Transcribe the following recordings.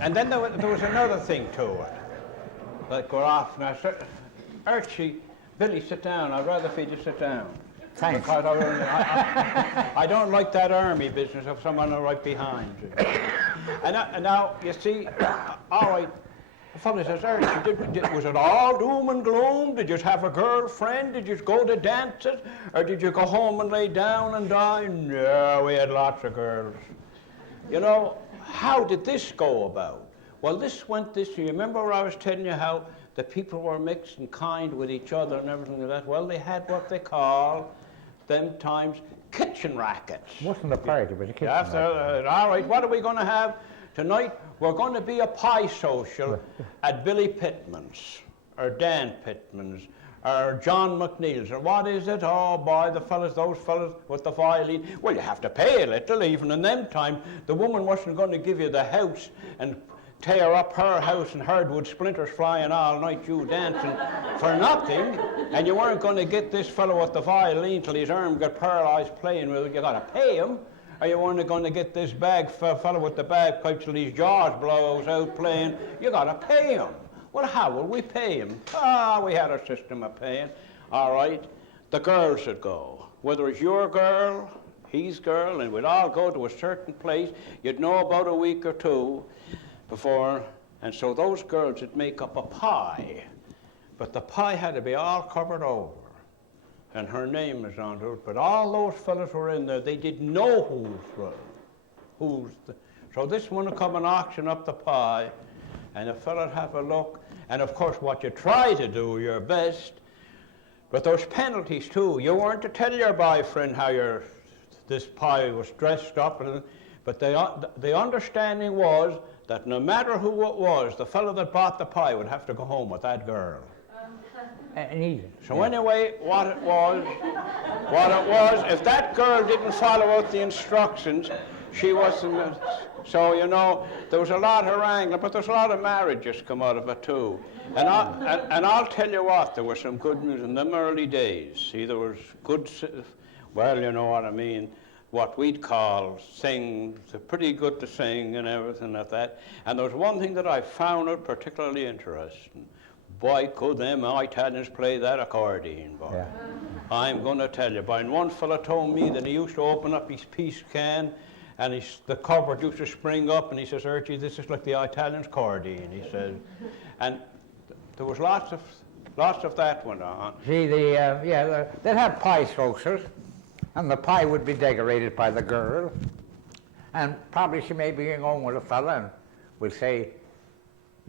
And then there was another thing to it. Like we're off now. Archie, Billy, sit down. I'd rather for you to sit down. Thanks. Because I don't like that army business of someone right behind you. And now, you see, all right, the fellow says, Archie, was it all doom and gloom? Did you have a girlfriend? Did you go to dances? Or did you go home and lay down and die? No, we had lots of girls. You know, how did this go about? Well, this went this year. Remember where I was telling you how the people were mixed and kind with each other and everything like that? Well, they had what they call, them times, kitchen rackets. It wasn't a party, but a kitchen racket. All right, what are we going to have tonight? We're going to be a pie social at Billy Pittman's, or Dan Pittman's, or John McNeil's, or what is it? Oh boy, those fellas with the violin. Well, you have to pay a little, even in them time. The woman wasn't going to give you the house and tear up her house and hardwood splinters flying all night, you dancing for nothing, and you weren't going to get this fellow with the violin till his arm got paralyzed playing with it. You got to pay him, or you weren't going to get this fellow with the bagpipes till his jaws blows out playing. You got to pay him. Well, how will we pay him? We had a system of paying. All right, the girls would go. Whether it's your girl, his girl, and we'd all go to a certain place. You'd know about a week or two before, and so those girls would make up a pie, but the pie had to be all covered over, and her name was on it, but all those fellas were in there. They didn't know so this one would come and auction up the pie, and the fella'd have a look, and of course what you try to do your best, but there's penalties too. You weren't to tell your boyfriend how this pie was dressed up, but the understanding was that no matter who it was, the fellow that bought the pie would have to go home with that girl. And eat it. So anyway, what it was, if that girl didn't follow out the instructions, she wasn't, so you know, there was a lot of wrangling, but there's a lot of marriages come out of it too. And I'll tell you what, there was some good news in them early days. See, there was good, well, you know what I mean, what we'd call sing, pretty good to sing and everything like that. And there was one thing that I found out particularly interesting. Boy, could them Italians play that accordion, boy. Yeah. I'm going to tell you, boy. And one fella told me that he used to open up his peace can, and the cover used to spring up, and he says, Archie, this is like the Italians' accordion, he said. And there was lots of that went on. See, they'd have pie socials, and the pie would be decorated by the girl, and probably she may be going home with a fella and would say,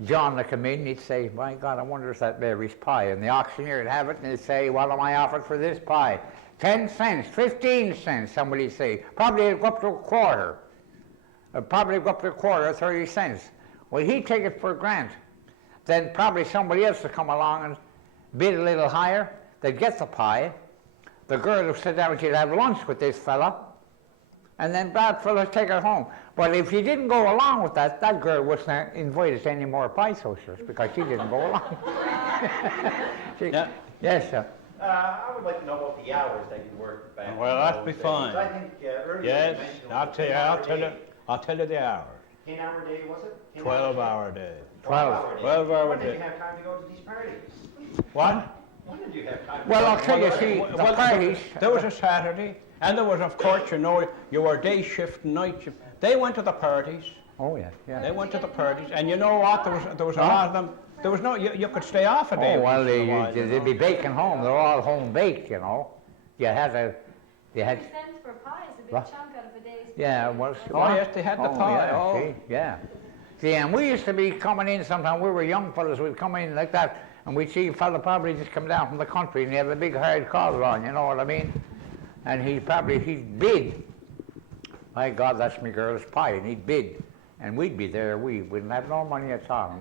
John would come in, he'd say, my God, I wonder if that Mary's pie. And the auctioneer would have it, and he'd say, what am I offered for this pie? 10 cents, 15 cents, somebody'd say. Probably it'd go up to a quarter. Probably go up to a quarter, 30 cents. Well, he'd take it for a grant. Then probably somebody else would come along and bid a little higher. They'd get the pie. The girl would sit down and she'd have lunch with this fella, and then that fella would take her home. But if she didn't go along with that, that girl wasn't invited to any more pie socials because she didn't go along. Yes, sir. I would like to know about the hours that you worked back. Well, that'd be fine. I think earlier yes, you mentioned I'll tell you the hours. 10-hour day, was it? 12-hour day. 12-hour When did you have time to go to these parties? What? When did you have time? Well, I'll tell you, see, the parties... There was a Saturday, and there was, of course, you know, you were day shift and night shift. They went to the parties. Oh, yeah, yeah. They went to the parties, and you know what? There was a lot of them. There was no, you could stay off a day. Oh, well, they'd be baking home. They're all home baked, you know. You had 10 cents for pie is a big chunk out of a day's pay. Yeah, well... Oh, yes, they had the pie. Yeah, oh. see, yeah. See, and we used to be coming in sometimes. We were young fellas. We'd come in like that, and we'd see a fella probably just come down from the country, and he had a big hard collar on, you know what I mean? And he'd bid. My God, that's my girl's pie, and he'd bid. And we'd be there, we wouldn't have no money at all.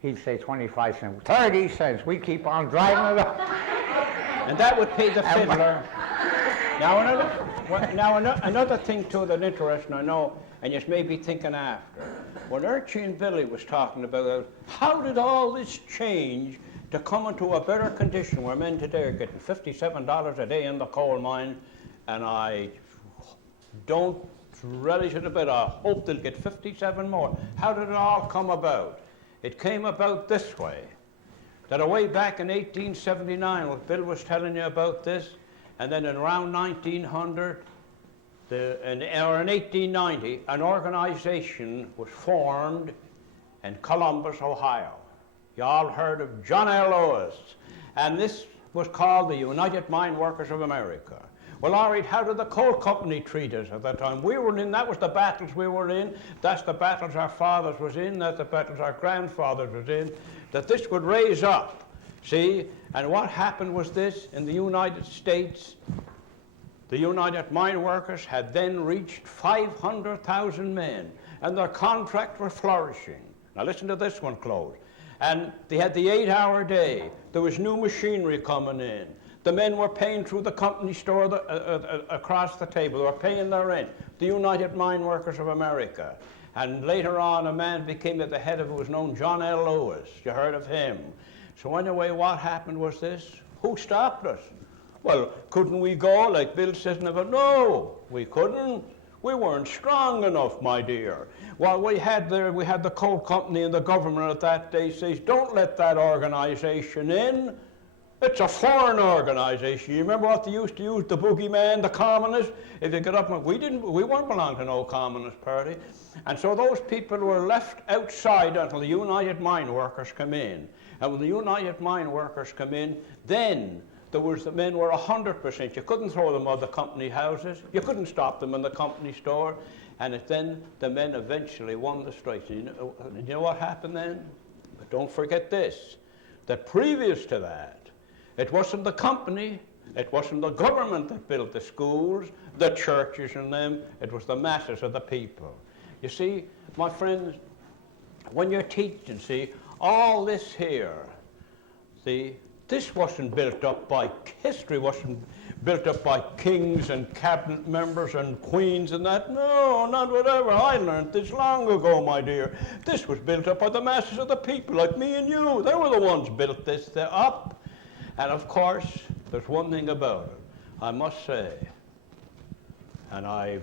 He'd say 25 cents, 30 cents, we'd keep on driving it up. And that would pay the fiddler. Now another thing too that interesting, I know, and you may be thinking after, when Archie and Billy was talking about how did all this change to come into a better condition where men today are getting $57 a day in the coal mine, and I don't relish it a bit. I hope they'll get 57 more. How did it all come about? It came about this way. That away back in 1879, what Bill was telling you about this, and then in around 1900, or in 1890, an organization was formed in Columbus, Ohio. You all heard of John L. Lewis, and this was called the United Mine Workers of America. Well, all right, how did the coal company treat us at that time? We were in, that was the battles we were in, that's the battles our fathers was in, that's the battles our grandfathers was in, that this would raise up, see? And what happened was this, in the United States, the United Mine Workers had then reached 500,000 men, and their contracts were flourishing. Now listen to this one close. And they had the 8-hour day. There was new machinery coming in. The men were paying through the company store across the table. They were paying their rent. The United Mine Workers of America. And later on, a man became at the head of it was known John L. Lewis. You heard of him. So anyway, what happened was this. Who stopped us? Well, couldn't we go, like Bill says, no, we couldn't. We weren't strong enough, my dear. Well, we had the coal company and the government at that day says, don't let that organization in. It's a foreign organization. You remember what they used to use, the boogeyman, the communists? If they got up, we weren't belong to no communist party. And so those people were left outside until the United Mine Workers come in. And when the United Mine Workers come in, then the men were 100%. You couldn't throw them out of the company houses. You couldn't stop them in the company store. And then the men eventually won the strike. You know what happened then? But don't forget this, that previous to that, it wasn't the company, it wasn't the government that built the schools, the churches and them, it was the masses of the people. You see, my friends, when you're teaching, see, all this here, see, this wasn't built up by, history wasn't built up by kings and cabinet members and queens and that. No, not whatever. I learned this long ago, my dear. This was built up by the masses of the people, like me and you. They were the ones built this up. And of course, there's one thing about it, I must say, and I'm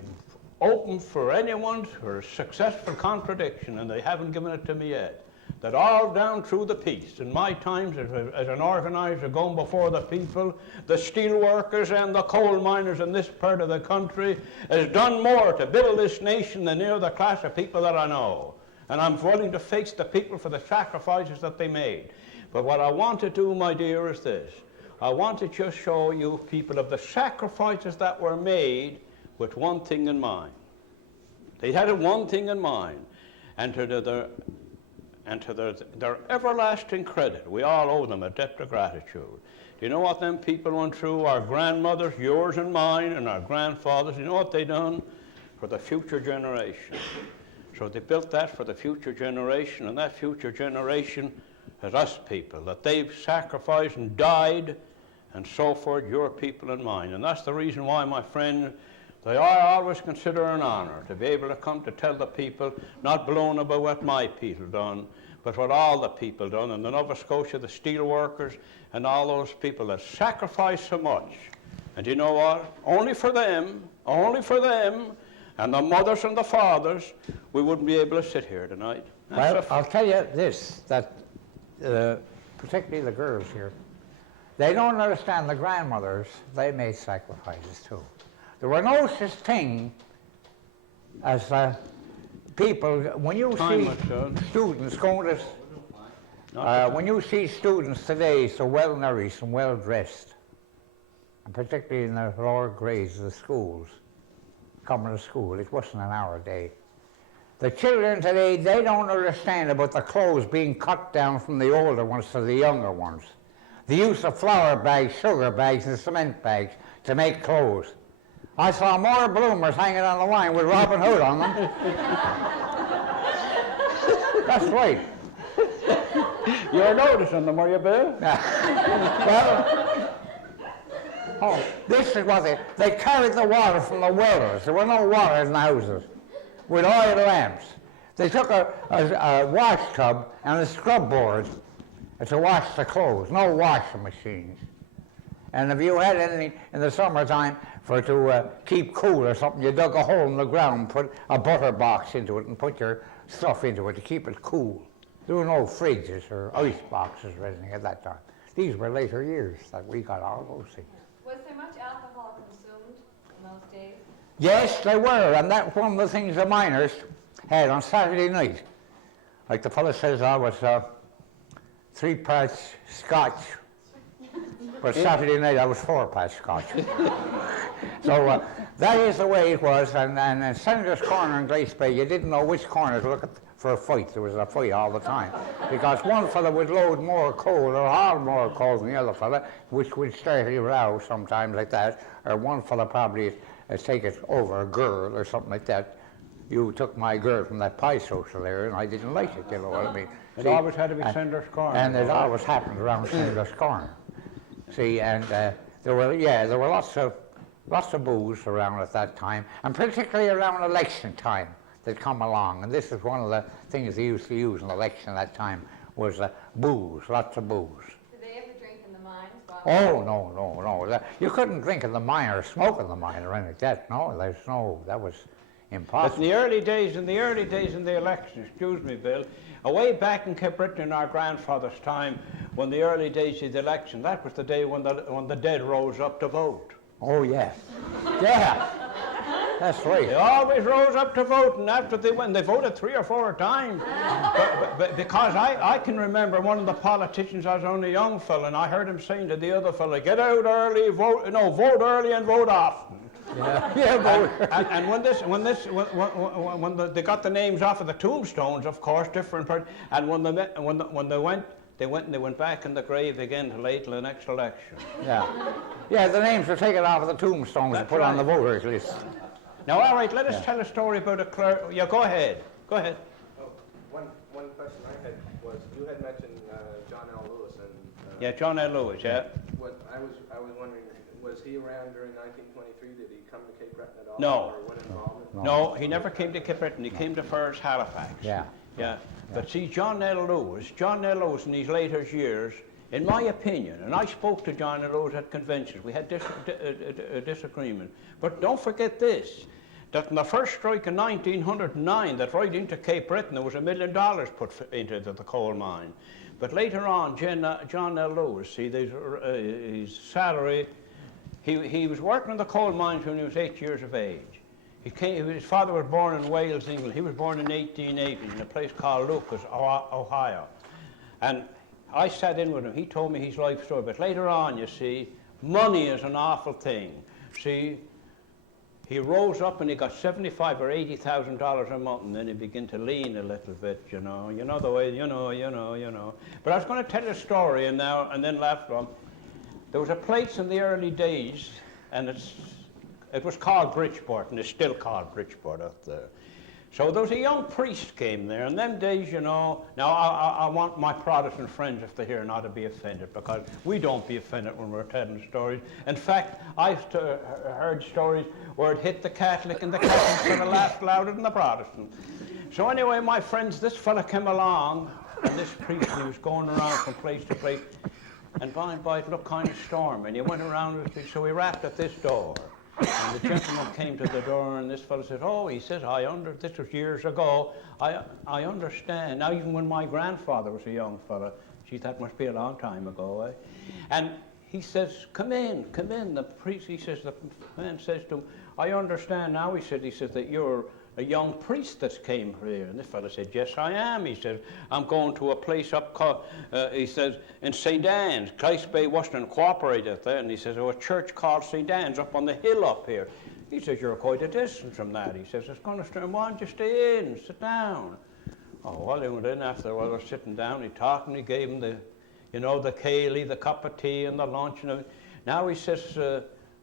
open for anyone for a successful contradiction, and they haven't given it to me yet, that all down through the piece, in my times as an organizer going before the people, the steel workers and the coal miners in this part of the country has done more to build this nation than any other class of people that I know. And I'm willing to face the people for the sacrifices that they made. But what I want to do, my dear, is this. I want to just show you people of the sacrifices that were made with one thing in mind. They had one thing in mind, and to their everlasting credit, we all owe them a debt of gratitude. Do you know what them people went through? Our grandmothers, yours and mine, and our grandfathers, you know what they done? For the future generation. So they built that for the future generation, and that future generation as us people, that they've sacrificed and died, and so forth, your people and mine. And that's the reason why, my friend, I always consider an honor to be able to come to tell the people, not blown about what my people done, but what all the people done, and the Nova Scotia, the steel workers, and all those people that sacrificed so much. And you know what? Only for them, and the mothers and the fathers, we wouldn't be able to sit here tonight. Well, I'll tell you this, that particularly the girls here, they don't understand the grandmothers, they made sacrifices too. There were no such thing as people, when you see students going to, when you see students today so well nourished and well dressed, and particularly in the lower grades of the schools, coming to school, it wasn't an hour a day. The children today, they don't understand about the clothes being cut down from the older ones to the younger ones. The use of flour bags, sugar bags, and cement bags to make clothes. I saw more bloomers hanging on the line with Robin Hood on them. That's right. You're noticing them, are you, Bill? Well, oh, this is what they carried the water from the wells. There were no water in the houses. With oil lamps. They took a wash tub and a scrub board to wash the clothes, no washing machines. And if you had anything in the summertime to keep cool or something, you dug a hole in the ground, put a butter box into it, and put your stuff into it to keep it cool. There were no fridges or ice boxes or anything at that time. These were later years that we got all those things. Was there much alcohol consumed in those days? Yes, they were, and that's one of the things the miners had on Saturday night. Like the fellow says, I was 3 parts Scotch, but Saturday night I was 4 parts Scotch. So that is the way it was, and in Senator's Corner in Glace Bay, you didn't know which corner to look at for a fight. There was a fight all the time, because one fella would load more coal or haul more coal than the other fella, which would start a row sometimes like that, or one fella probably take it over a girl or something like that. You took my girl from that pie social there, and I didn't like it, you know what I mean? It always had to be Senator's Corner. And it always happened around Senator's Corner. See, and there were lots of booze around at that time, and particularly around election time that come along. And this is one of the things they used to use in election at that time, was booze, lots of booze. Did they ever drink in the mines? Oh, no. You couldn't drink in the mine or smoke in the mine or anything like that. No, that was impossible. But in the early days in the election, excuse me, Bill, away back in Cape Breton in our grandfather's time, when the early days of the election, that was the day when the dead rose up to vote. Oh, yes. Yeah. That's right. They always rose up to vote, and after they voted 3 or 4 times. but because I can remember one of the politicians, I was only a young fella, and I heard him saying to the other fella, get out early, vote early and vote often. Yeah, vote. And when they got the names off of the tombstones, of course, different. And when they went back in the grave again to wait till the next election. Yeah, the names were taken off of the tombstones and put on the voters list. Now, all right, let us tell a story about a clerk. Yeah, go ahead. Oh, one question I had was, you had mentioned John L. Lewis and. Yeah, John L. Lewis. Yeah. What I was wondering, was he around during 1923? Did he come to Cape Breton at all? No. Or what involvement? No, he never came to Cape Breton. He came to first Halifax. Yeah. But see, John L. Lewis in his later years, in my opinion, and I spoke to John L. Lewis at conventions, we had a disagreement. But don't forget this, that in the first strike in 1909, that right into Cape Breton, there was $1 million put into the coal mine. But later on, John L. Lewis, see, his salary, he was working in the coal mines when he was 8 years of age. His father was born in Wales, England. He was born in 1880 in a place called Lucas, Ohio. And I sat in with him. He told me his life story. But later on, you see, money is an awful thing. See, he rose up and he got $75,000 or $80,000 a month, and then he began to lean a little bit, you know. You know the way, you know. But I was going to tell you a story and then laugh from. There was a place in the early days, and it was called Bridgeport, and it's still called Bridgeport up there. So there was a young priest came there, and them days, you know, now I want my Protestant friends, if they're here, not to be offended, because we don't be offended when we're telling stories. In fact, I've heard stories where it hit the Catholic, and the Catholic could have laughed louder than the Protestant. So anyway, my friends, this fella came along, and this priest, he was going around from place to place, and by and by it looked kind of stormy, and he went around, so he rapped at this door. And the gentleman came to the door, and this fellow said, oh, he says, this was years ago, I understand. Now, even when my grandfather was a young fellow, gee, that must be a long time ago, eh? And he says, come in. The priest, the man says to him, I understand now, he says that you're a young priest that's came here. And this fellow said, yes, I am. He says, I'm going to a place up called, he says, in St. Anne's, Glace Bay, Washington, Cooperative there. And he says, a church called St. Anne's up on the hill up here. He says, you're quite a distance from that. He says, it's going to stay. Why don't you stay in, sit down? Oh, well, he went in after a while, they're sitting down, he talked, and he gave him the ceilidh, the cup of tea and the lunch. And now he says,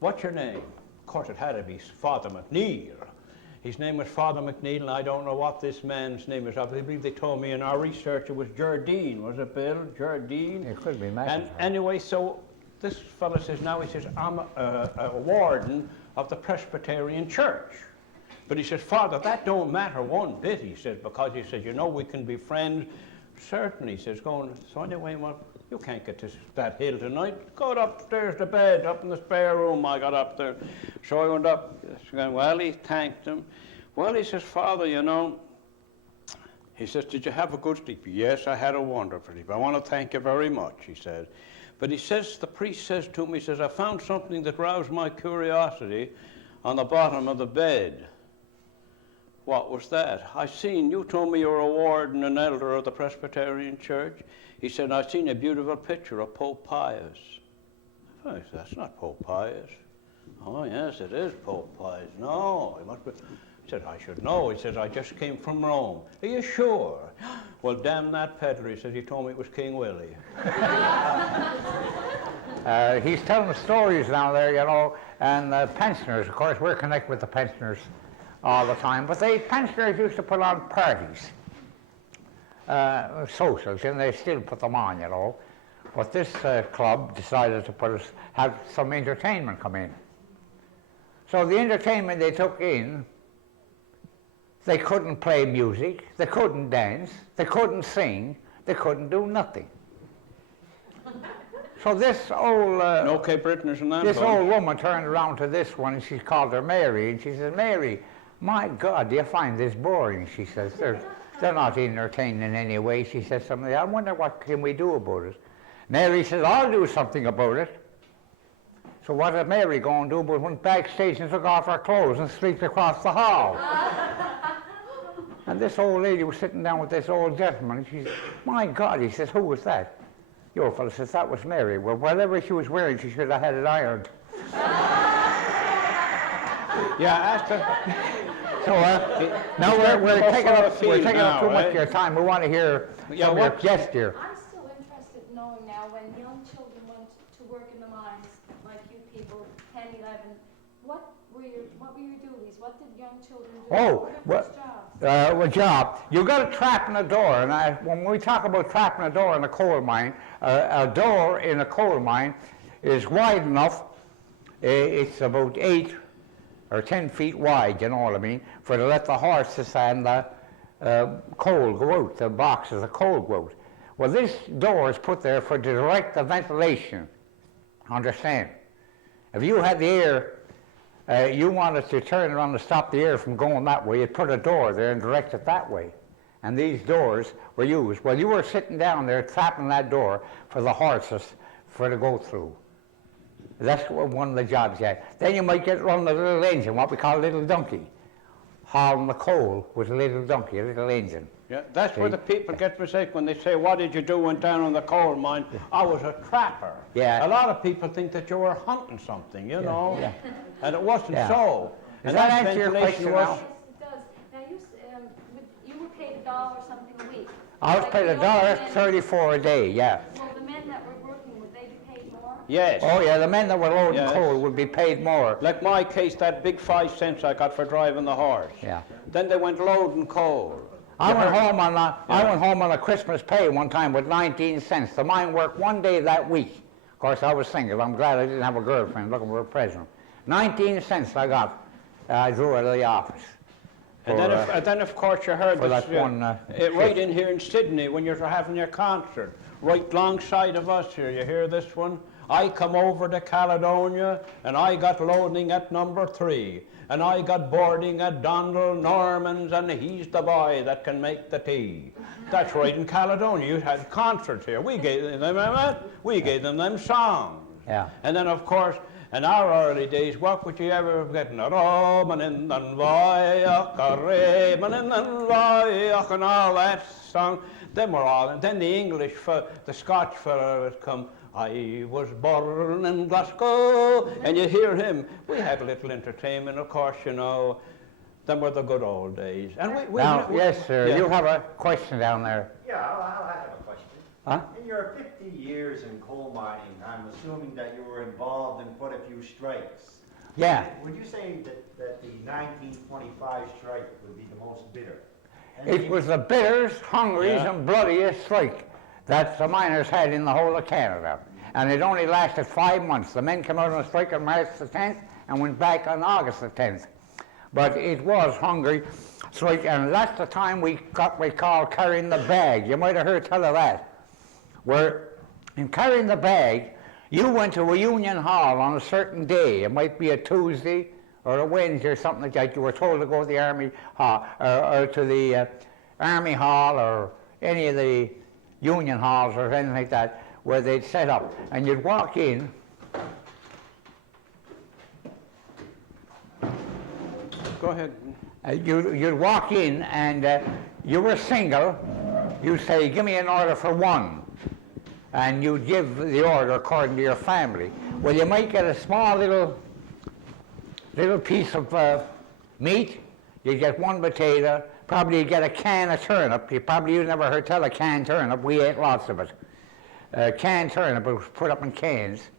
what's your name? Of course, it had to be Father McNeil. His name was Father McNeil, and I don't know what this man's name is. I believe they told me in our research it was Jardine, was it, Bill? Jardine? It could be MacIntyre. And anyway, so this fellow says, now he says, I'm a warden of the Presbyterian Church. But he says, Father, that don't matter one bit, he says, because he says, you know, we can be friends Certainly, he says, going, so anyway, well, you can't get to that hill tonight. Go upstairs to bed, up in the spare room. I got up there. So I went up. Well, he thanked him. Well, he says, Father, you know, he says, did you have a good sleep? Yes, I had a wonderful sleep. I want to thank you very much, he said. But he says, the priest says to me, he says, I found something that roused my curiosity on the bottom of the bed. What was that? I seen, you told me you were a warden and elder of the Presbyterian Church. He said, I seen a beautiful picture of Pope Pius. I said, that's not Pope Pius. Oh, yes, it is Pope Pius. No, it must be. He said, I should know. He said, I just came from Rome. Are you sure? Well, damn that peddler. He said, he told me it was King Willie. He's telling stories down there, you know, and pensioners, of course, we're connected with the pensioners all the time, but pensioners used to put on parties, socials, and they still put them on, you know. But this club decided to have some entertainment come in. So the entertainment they took in, they couldn't play music, they couldn't dance, they couldn't sing, they couldn't do nothing. So this old no Cape Brittoners in that this bunch. old woman turned around to this one and she called her Mary, and she said, Mary, my God, do you find this boring? She says, they're not entertaining in any way. She says something, I wonder what can we do about it. Mary says, I'll do something about it. So what did Mary go and do? But went backstage and took off her clothes and sneaked across the hall. And this old lady was sitting down with this old gentleman, and she said, my God, he says, who was that? The old fellow says, that was Mary. Well, whatever she was wearing, she should have had it ironed. Yeah, ask her. So now we're taking up too much of your time. We want to hear some of your guests here. I'm still interested in knowing now, when young children went to work in the mines, like you people, 10, 11, what were your duties? What did young children do? Oh, what were their jobs? Job. You got a trap in a door, and when we talk about trapping a door in a coal mine, a door in a coal mine is wide enough. It's about 8 or 10 feet wide, you know what I mean, for to let the horses and the coal go out, the boxes of coal go out. Well, this door is put there for to direct the ventilation, understand? If you had the air, you wanted to turn around to stop the air from going that way, you'd put a door there and direct it that way. And these doors were used. Well, you were sitting down there tapping that door for the horses to go through. That's one of the jobs you had. Then you might get run a little engine, what we call a little donkey. Hauling the coal with a little donkey, a little engine. Yeah, that's where the people get mistaken when they say, what did you do when down on the coal mine? I was a trapper. Yeah. A lot of people think that you were hunting something, you know, yeah. and it wasn't Yeah. so. Does And that that answer your ventilation question was, now? Yes, it does. Now, you were paid $1 or something a week. I was Like paid the older men- $1.34 a day, yeah. Well, the men that were working, would they be paid more? Yes. Oh yeah, the men that were loading Yes. coal would be paid more. Like my case, that big 5 cents I got for driving the horse. Yeah. Then they went loading coal. I went home on a Christmas pay one time with 19 cents. The mine worked one day that week. Of course, I was single. I'm glad I didn't have a girlfriend looking for a present. 19 cents I got. I drew out of the office. And then, of course, you heard for this, that one, right in here in Sydney when you're having your concert, right alongside of us here. You hear this one? I come over to Caledonia, and I got loading at number 3. And I got boarding at Donald Norman's, and he's the boy that can make the tea. That's right in Caledonia. You had concerts here. We gave them them songs. Yeah. And then, of course, in our early days, what would you ever get? Roman in the and all that song. Then the English, the Scotch fella would come. I was born in Glasgow, and you hear him. We had a little entertainment, of course, you know. Them were the good old days. And yes, sir. Yeah. You have a question down there. Yeah, I'll have a question. Huh? In your 50 years in coal mining, I'm assuming that you were involved in quite a few strikes. Yeah. Would you say that the 1925 strike would be the most bitter? And It was the bitterest, hungriest, and bloodiest strike that the miners had in the whole of Canada. And it only lasted 5 months. The men came out on a strike on March the 10th and went back on August the 10th. but it was hungry. So, and that's the time we got what we call carrying the bag. You might have heard tell of that. Where in carrying the bag, you went to a union hall on a certain day. It might be a Tuesday or a Wednesday or something like that. You were told to go to the army hall or to the army hall or any of the union halls or anything like that, where they'd set up, and you'd walk in. Go ahead. You'd walk in, and you were single. You'd say, "Give me an order for one," and you'd give the order according to your family. Well, you might get a small little piece of meat. You'd get one potato. Probably you'd get a can of turnip. You never heard tell of canned turnip. We ate lots of it. Canned turnip was put up in cans,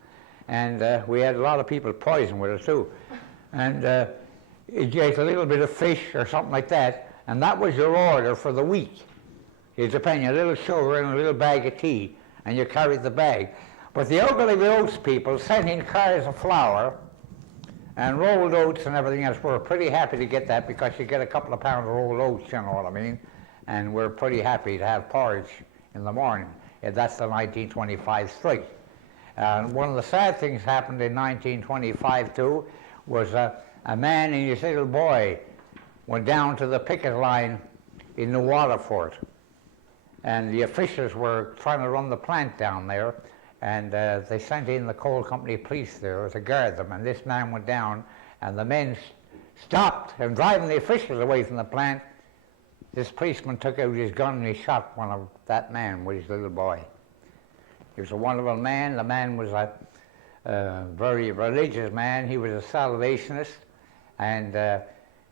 and we had a lot of people poisoned with it too. And you'd get a little bit of fish or something like that, and that was your order for the week. You'd pay a little sugar and a little bag of tea, and you carried the bag. But the ugly roast people sent in cars of flour and rolled oats and everything else. We were pretty happy to get that because you get a couple of pounds of rolled oats, you know what I mean? And we're pretty happy to have porridge in the morning. And that's the 1925 strike. And one of the sad things happened in 1925 too was a man and his little boy went down to the picket line in New Waterford. And the officials were trying to run the plant down there, and they sent in the coal company police there to guard them, and this man went down, and the men stopped and driving the officials away from the plant. This policeman took out his gun and he shot that man with his little boy. He was a wonderful man. The man was a very religious man. He was a Salvationist, and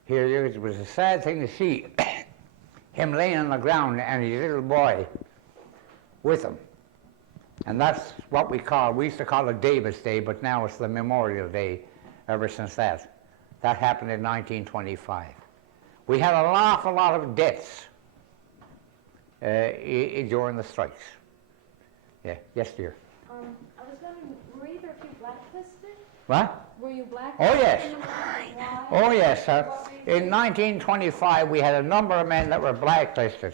here it was a sad thing to see him laying on the ground and his little boy with him. And that's what we used to call it David's Day, but now it's the Memorial Day ever since that. That happened in 1925. We had an awful lot of deaths during the strikes. Yeah, yes, dear. I was wondering, were either of you blacklisted? What? Were you blacklisted? Oh, yes. Why? Oh, yes, sir. What reason? In 1925, we had a number of men that were blacklisted.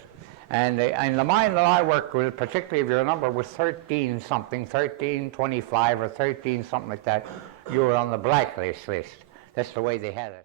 And in the mine that I worked with, particularly if your number was 13 something, 1325 or 13 something like that, you were on the blacklist list. That's the way they had it.